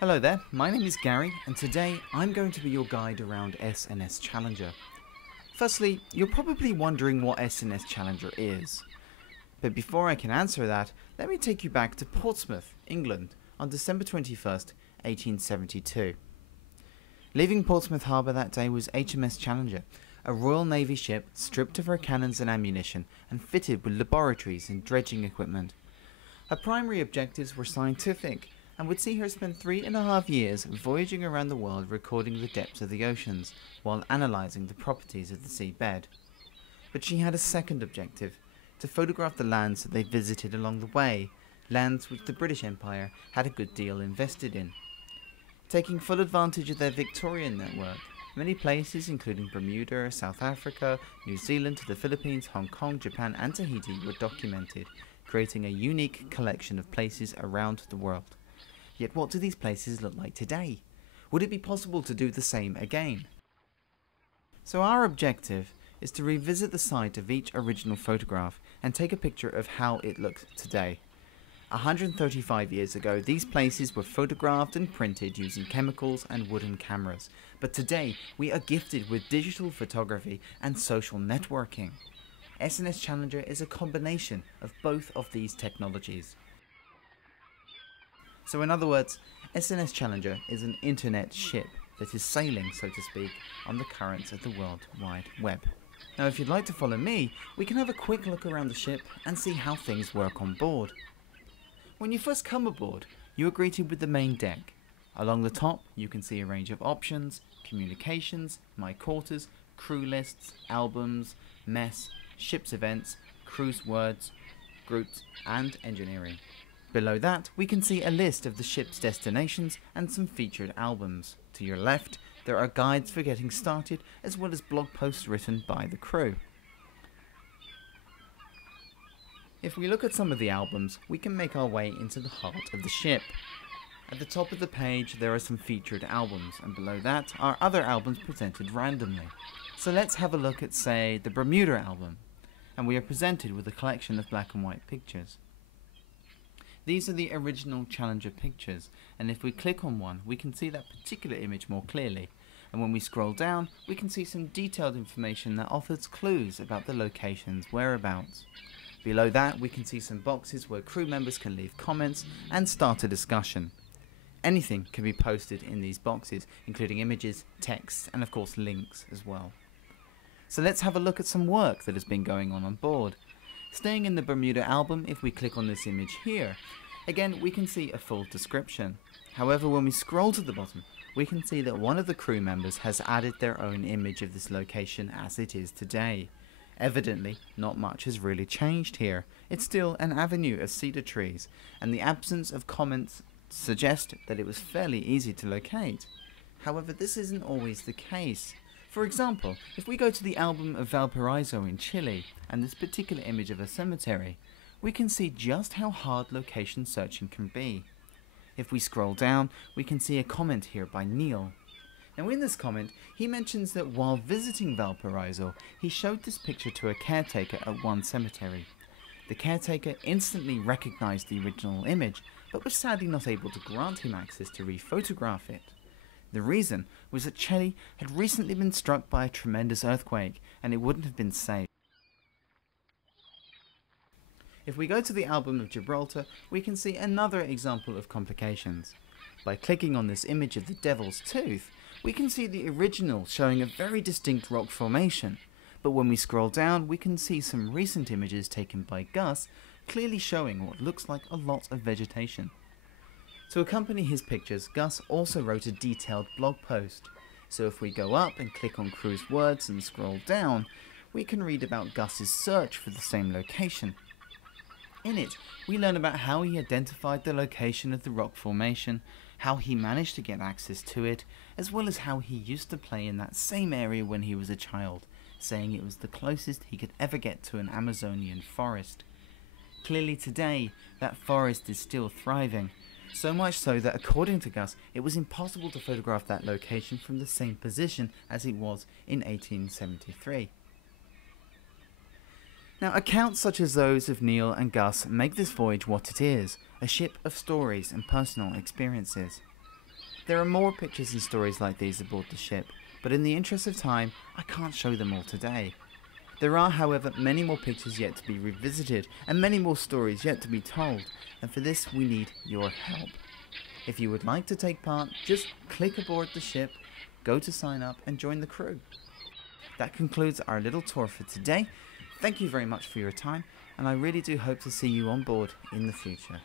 Hello there, my name is Gary and today I'm going to be your guide around SNS Challenger. Firstly, you're probably wondering what SNS Challenger is. But before I can answer that, let me take you back to Portsmouth, England on December 21st, 1872. Leaving Portsmouth Harbour that day was HMS Challenger, a Royal Navy ship stripped of her cannons and ammunition and fitted with laboratories and dredging equipment. Her primary objectives were scientific and would see her spend 3.5 years voyaging around the world recording the depths of the oceans while analysing the properties of the seabed. But she had a second objective, to photograph the lands that they visited along the way, lands which the British Empire had a good deal invested in. Taking full advantage of their Victorian network, many places including Bermuda, South Africa, New Zealand, the Philippines, Hong Kong, Japan and Tahiti were documented, creating a unique collection of places around the world. Yet what do these places look like today? Would it be possible to do the same again? So our objective is to revisit the site of each original photograph and take a picture of how it looks today. 135 years ago, these places were photographed and printed using chemicals and wooden cameras, but today we are gifted with digital photography and social networking. SNS Challenger is a combination of both of these technologies. So in other words, SNS Challenger is an internet ship that is sailing, so to speak, on the currents of the World Wide Web. Now if you'd like to follow me, we can have a quick look around the ship and see how things work on board. When you first come aboard, you are greeted with the main deck. Along the top, you can see a range of options, communications, my quarters, crew lists, albums, mess, ship's events, crew's words, groups, and engineering. Below that, we can see a list of the ship's destinations and some featured albums. To your left, there are guides for getting started as well as blog posts written by the crew. If we look at some of the albums, we can make our way into the heart of the ship. At the top of the page there are some featured albums, and below that are other albums presented randomly. So let's have a look at, say, the Bermuda album, and we are presented with a collection of black and white pictures. These are the original Challenger pictures, and if we click on one we can see that particular image more clearly, and when we scroll down we can see some detailed information that offers clues about the location's whereabouts. Below that we can see some boxes where crew members can leave comments and start a discussion. Anything can be posted in these boxes, including images, texts and of course links as well. So let's have a look at some work that has been going on board. Staying in the Bermuda album, if we click on this image here, again we can see a full description. However, when we scroll to the bottom, we can see that one of the crew members has added their own image of this location as it is today. Evidently, not much has really changed here. It's still an avenue of cedar trees, and the absence of comments suggests that it was fairly easy to locate. However, this isn't always the case. For example, if we go to the album of Valparaiso in Chile, and this particular image of a cemetery, we can see just how hard location searching can be. If we scroll down, we can see a comment here by Neil. Now in this comment, he mentions that while visiting Valparaiso, he showed this picture to a caretaker at one cemetery. The caretaker instantly recognized the original image, but was sadly not able to grant him access to rephotograph it. The reason was that Chile had recently been struck by a tremendous earthquake, and it wouldn't have been safe. If we go to the album of Gibraltar, we can see another example of complications. By clicking on this image of the Devil's Tooth, we can see the original showing a very distinct rock formation, but when we scroll down we can see some recent images taken by Gus, clearly showing what looks like a lot of vegetation. To accompany his pictures, Gus also wrote a detailed blog post, so if we go up and click on crew's words and scroll down, we can read about Gus's search for the same location. In it, we learn about how he identified the location of the rock formation, how he managed to get access to it, as well as how he used to play in that same area when he was a child, saying it was the closest he could ever get to an Amazonian forest. Clearly today, that forest is still thriving, so much so that according to Gus, it was impossible to photograph that location from the same position as it was in 1873. Now, accounts such as those of Neil and Gus make this voyage what it is, a ship of stories and personal experiences. There are more pictures and stories like these aboard the ship, but in the interest of time, I can't show them all today. There are, however, many more pictures yet to be revisited, and many more stories yet to be told, and for this we need your help. If you would like to take part, just click aboard the ship, go to sign up, and join the crew. That concludes our little tour for today. Thank you very much for your time, and I really do hope to see you on board in the future.